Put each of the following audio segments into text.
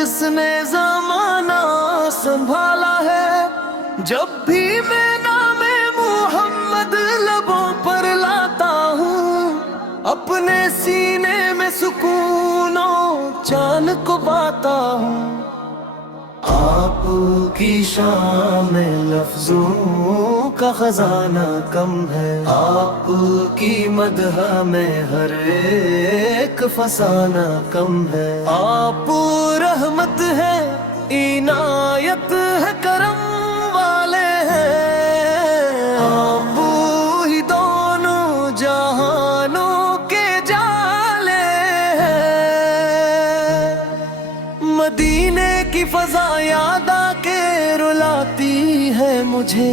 जिस ने ज़माना संभाला है, जब भी मैं नाम मोहम्मद लबों पर लाता हूँ, अपने सीने में सुकूनों चान को पाता हूँ। आपकी शान में लफ्जों का खजाना कम है, आपकी मदह में हर एक फसाना कम है। आप रहमत है, इनायत है, करम वाले हैं। आप ही दोनों जहानों के जाले हैं। मदीने की फजा याद आके रुलाती है मुझे,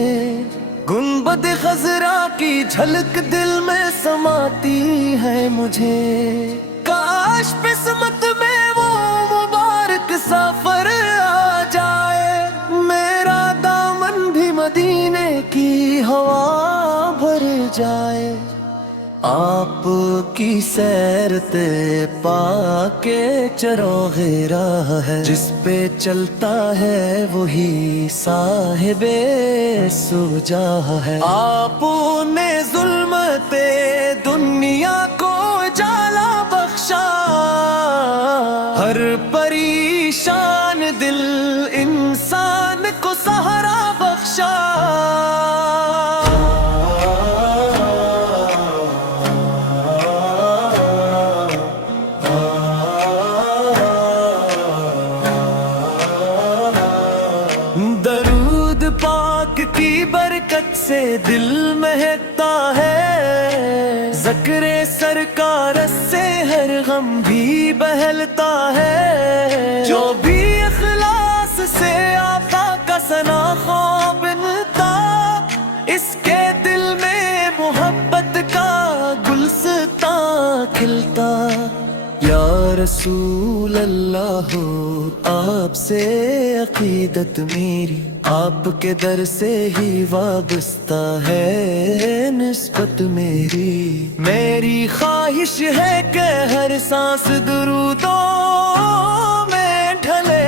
गुंबद खजरा की झलक दिल में समाती है मुझे। काश किस्मत में वो मुबारक सफर आ जाए, मेरा दामन भी मदीने की हवा भर जाए। आपकी सैरते पाके चरोगे राह है, जिस पे चलता है वही साहिबे सुजाह है। आपने जुल्मते दुनिया को जाला बख्शा, हर परेशान दिल इंसान को सहारा बख्शा। दरूद पाक की बरकत से दिल महकता है, ज़िक्रे सरकार से हर गम भी बहलता है। जो भी इखलास से आका का सना ख्वाब बनता, इसके दिल में मोहब्बत का गुलस्तां खिलता। या रसूल अल्लाह आपसे अकीदत मेरी, आपके दर से ही वाबस्ता है निस्बत मेरी। मेरी ख्वाहिश है कि हर सांस दुरूदों में ढले,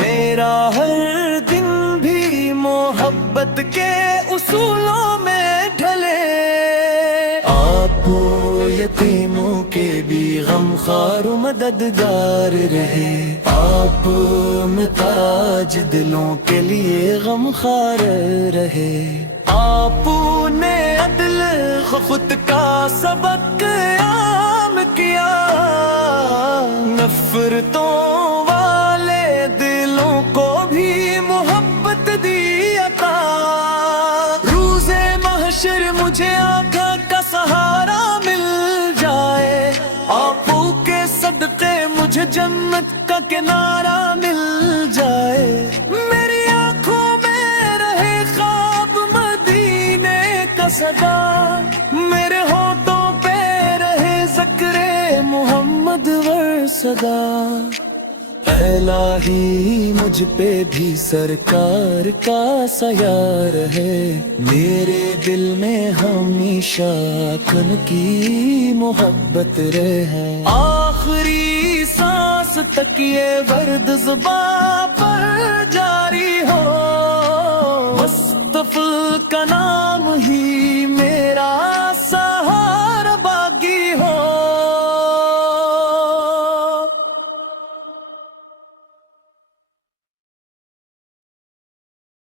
मेरा हर दिन भी मोहब्बत के उसूलों में ढले। आप यतीमों के भी गमखार मददगार रहे, आप में ताज दिलों के लिए गमखार रहे। आपने अदल खुद का सबक आम किया, नफरतों वाले दिलों को भी मोहब्बत दी अता। रोज़े महशर मुझे आका का सहारा मिल जाए, आपू के सदके मुझे जन्नत का किनारा मिल जाए। मेरी आंखों में रहे ख्वाब मदीने का सदा, मेरे होठों पे रहे ज़िक्रे मोहम्मद वर सदा। इलाही मुझ पे भी सरकार का सयार है, मेरे दिल में हमेशा उनकी मोहब्बत रहे। आखिरी सांस तक ये वर्द ज़ुबां पर जारी हो, मुस्तफ़ा का नाम ही